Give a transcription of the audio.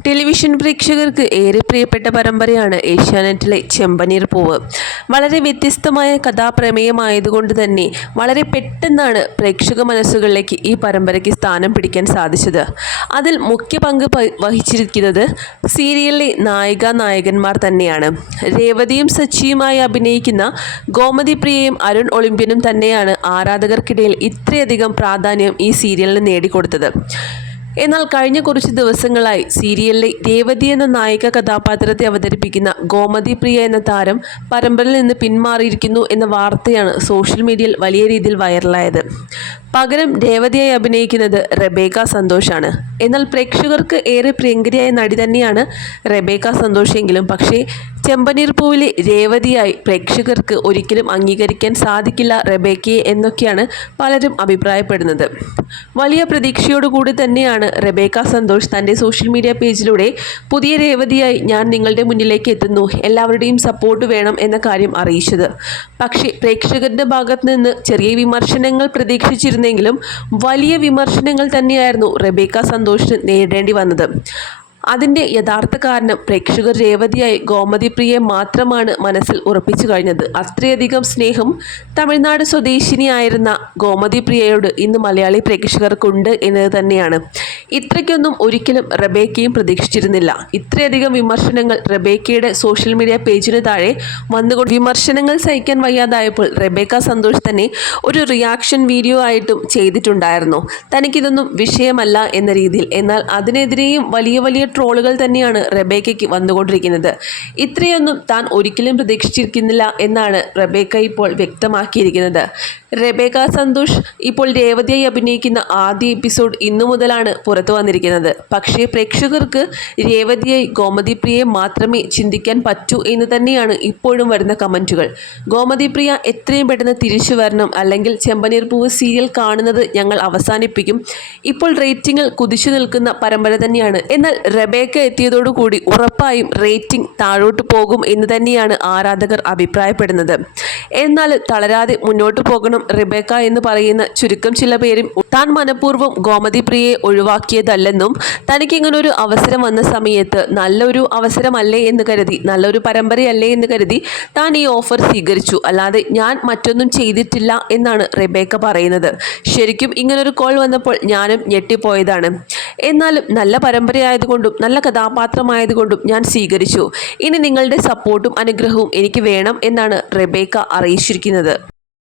Television പ്രേക്ഷകർക്ക് ഏറെ പ്രിയപ്പെട്ട പരമ്പരയാണ് ഏഷ്യാനെറ്റിലെ ചെമ്പനീർ പൂവ്. വളരെ വ്യത്യസ്തമായ കഥാപ്രമേയമായതുകൊണ്ട് തന്നെ വളരെ പെട്ടെന്നാണ് പ്രേക്ഷക മനസ്സുകളിലേക്ക് ഈ പരമ്പരയ്ക്ക് സ്ഥാനം പിടിക്കാൻ സാധിച്ചത്. അതിൽ മുഖ്യ പങ്ക് വഹിച്ചിരിക്കുന്നത് സീരിയലിലെ നായിക നായകന്മാർ തന്നെയാണ്. രേവതിയും സച്ചിയുമായി അഭിനയിക്കുന്ന ഗോമതി പ്രിയയും അരുൺ ഒളിമ്പ്യനും തന്നെയാണ് ആരാധകർക്കിടയിൽ ഇത്രയധികം പ്രാധാന്യം ഈ സീരിയലിന് നേടിക്കൊടുത്തത്. എന്നാൽ കഴിഞ്ഞ കുറച്ച് ദിവസങ്ങളായി സീരിയലിലെ രേവതി എന്ന നായിക കഥാപാത്രത്തെ അവതരിപ്പിക്കുന്ന ഗോമതി പ്രിയ എന്ന താരം പരമ്പരയിൽ നിന്ന് പിന്മാറിയിരിക്കുന്നു എന്ന വാർത്തയാണ് സോഷ്യൽ മീഡിയയിൽ വലിയ രീതിയിൽ വൈറലായത്. പകരം രേവതിയായി അഭിനയിക്കുന്നത് റെബേക്ക സന്തോഷാണ്. എന്നാൽ പ്രേക്ഷകർക്ക് ഏറെ പ്രിയങ്കരിയായ നടി തന്നെയാണ് റെബേക്ക സന്തോഷെങ്കിലും പക്ഷേ ചെമ്പനീർ പൂവിലെ രേവതിയായി പ്രേക്ഷകർക്ക് ഒരിക്കലും അംഗീകരിക്കാൻ സാധിക്കില്ല റെബേക്കയെ എന്നൊക്കെയാണ് പലരും അഭിപ്രായപ്പെടുന്നത്. വലിയ പ്രതീക്ഷയോടുകൂടി തന്നെയാണ് റെബേക്ക സന്തോഷ് തന്റെ സോഷ്യൽ മീഡിയ പേജിലൂടെ പുതിയ രേവതിയായി ഞാൻ നിങ്ങളുടെ മുന്നിലേക്ക് എത്തുന്നു എല്ലാവരുടെയും സപ്പോർട്ട് വേണം എന്ന കാര്യം അറിയിച്ചത്. പക്ഷേ പ്രേക്ഷകരുടെ ഭാഗത്ത് നിന്ന് ചെറിയ വിമർശനങ്ങൾ പ്രതീക്ഷിച്ചിരുന്നെങ്കിലും വലിയ വിമർശനങ്ങൾ തന്നെയായിരുന്നു റെബേക്ക സന്തോഷിന് നേരിടേണ്ടി വന്നത്. അതിന്റെ യഥാർത്ഥ കാരണം പ്രേക്ഷകർ രേവതിയായി ഗോമതി പ്രിയെ മാത്രമാണ് മനസ്സിൽ ഉറപ്പിച്ചു കഴിഞ്ഞത്. അത്രയധികം സ്നേഹം തമിഴ്നാട് സ്വദേശിനിയായിരുന്ന ഗോമതി പ്രിയയോട് ഇന്ന് മലയാളി പ്രേക്ഷകർക്കുണ്ട് എന്നത് തന്നെയാണ്. ഇത്രയ്ക്കൊന്നും ഒരിക്കലും റബേക്കയും പ്രതീക്ഷിച്ചിരുന്നില്ല. ഇത്രയധികം വിമർശനങ്ങൾ റബേക്കയുടെ സോഷ്യൽ മീഡിയ പേജിന് താഴെ വന്നുകൊണ്ട് വിമർശനങ്ങൾ സഹിക്കാൻ വയ്യാതായപ്പോൾ റബേക്ക സന്തോഷ് തന്നെ ഒരു റിയാക്ഷൻ വീഡിയോ ആയിട്ടും ചെയ്തിട്ടുണ്ടായിരുന്നു. തനിക്കിതൊന്നും വിഷയമല്ല എന്ന രീതിയിൽ. എന്നാൽ അതിനെതിരെയും വലിയ വലിയ ട്രോളുകൾ തന്നെയാണ് റബേക്കയ്ക്ക് വന്നുകൊണ്ടിരിക്കുന്നത്. ഇത്രയൊന്നും താൻ ഒരിക്കലും പ്രതീക്ഷിച്ചിരിക്കുന്നില്ല എന്നാണ് റബേക്ക ഇപ്പോൾ വ്യക്തമാക്കിയിരിക്കുന്നത്. റബേക്ക സന്തോഷ് ഇപ്പോൾ രേവതിയായി അഭിനയിക്കുന്ന ആദ്യ എപ്പിസോഡ് ഇന്നു മുതലാണ് പുറത്തു വന്നിരിക്കുന്നത്. പക്ഷേ പ്രേക്ഷകർക്ക് രേവതിയായി ഗോമതി പ്രിയയെ മാത്രമേ ചിന്തിക്കാൻ പറ്റൂ എന്ന് തന്നെയാണ് ഇപ്പോഴും വരുന്ന കമന്റുകൾ ഗോമതി പ്രിയ എത്രയും പെട്ടെന്ന് തിരിച്ചു വരണം അല്ലെങ്കിൽ ചെമ്പനീർ പൂവ് സീരിയൽ കാണുന്നത് ഞങ്ങൾ അവസാനിപ്പിക്കും. ഇപ്പോൾ റേറ്റിംഗിൽ കുതിച്ചു നിൽക്കുന്ന പരമ്പര തന്നെയാണ്. എന്നാൽ റബേക്ക എത്തിയതോടുകൂടി ഉറപ്പായും റേറ്റിംഗ് താഴോട്ട് പോകും എന്ന് തന്നെയാണ് ആരാധകർ അഭിപ്രായപ്പെടുന്നത്. എന്നാൽ തളരാതെ മുന്നോട്ട് പോകണം റിബേക്ക എന്ന് പറയുന്ന ചുരുക്കം ചില പേരും താൻ മനഃപൂർവം ഗോമതി പ്രിയയെ ഒഴിവാക്കിയതല്ലെന്നും തനിക്ക് ഇങ്ങനെ ഒരു അവസരം വന്ന സമയത്ത് നല്ലൊരു അവസരമല്ലേ എന്ന് കരുതി നല്ലൊരു പരമ്പരയല്ലേ എന്ന് കരുതി താൻ ഈ ഓഫർ സ്വീകരിച്ചു. അല്ലാതെ ഞാൻ മറ്റൊന്നും ചെയ്തിട്ടില്ല എന്നാണ് റെബേക്ക പറയുന്നത്. ശരിക്കും ഇങ്ങനൊരു കോൾ വന്നപ്പോൾ ഞാനും ഞെട്ടിപ്പോയതാണ്. എന്നാലും നല്ല പരമ്പരയായതുകൊണ്ടും നല്ല കഥാപാത്രമായതുകൊണ്ടും ഞാൻ സ്വീകരിച്ചു. ഇനി നിങ്ങളുടെ സപ്പോർട്ടും അനുഗ്രഹവും എനിക്ക് വേണം എന്നാണ് റെബേക്ക അറിയിച്ചിരിക്കുന്നത്.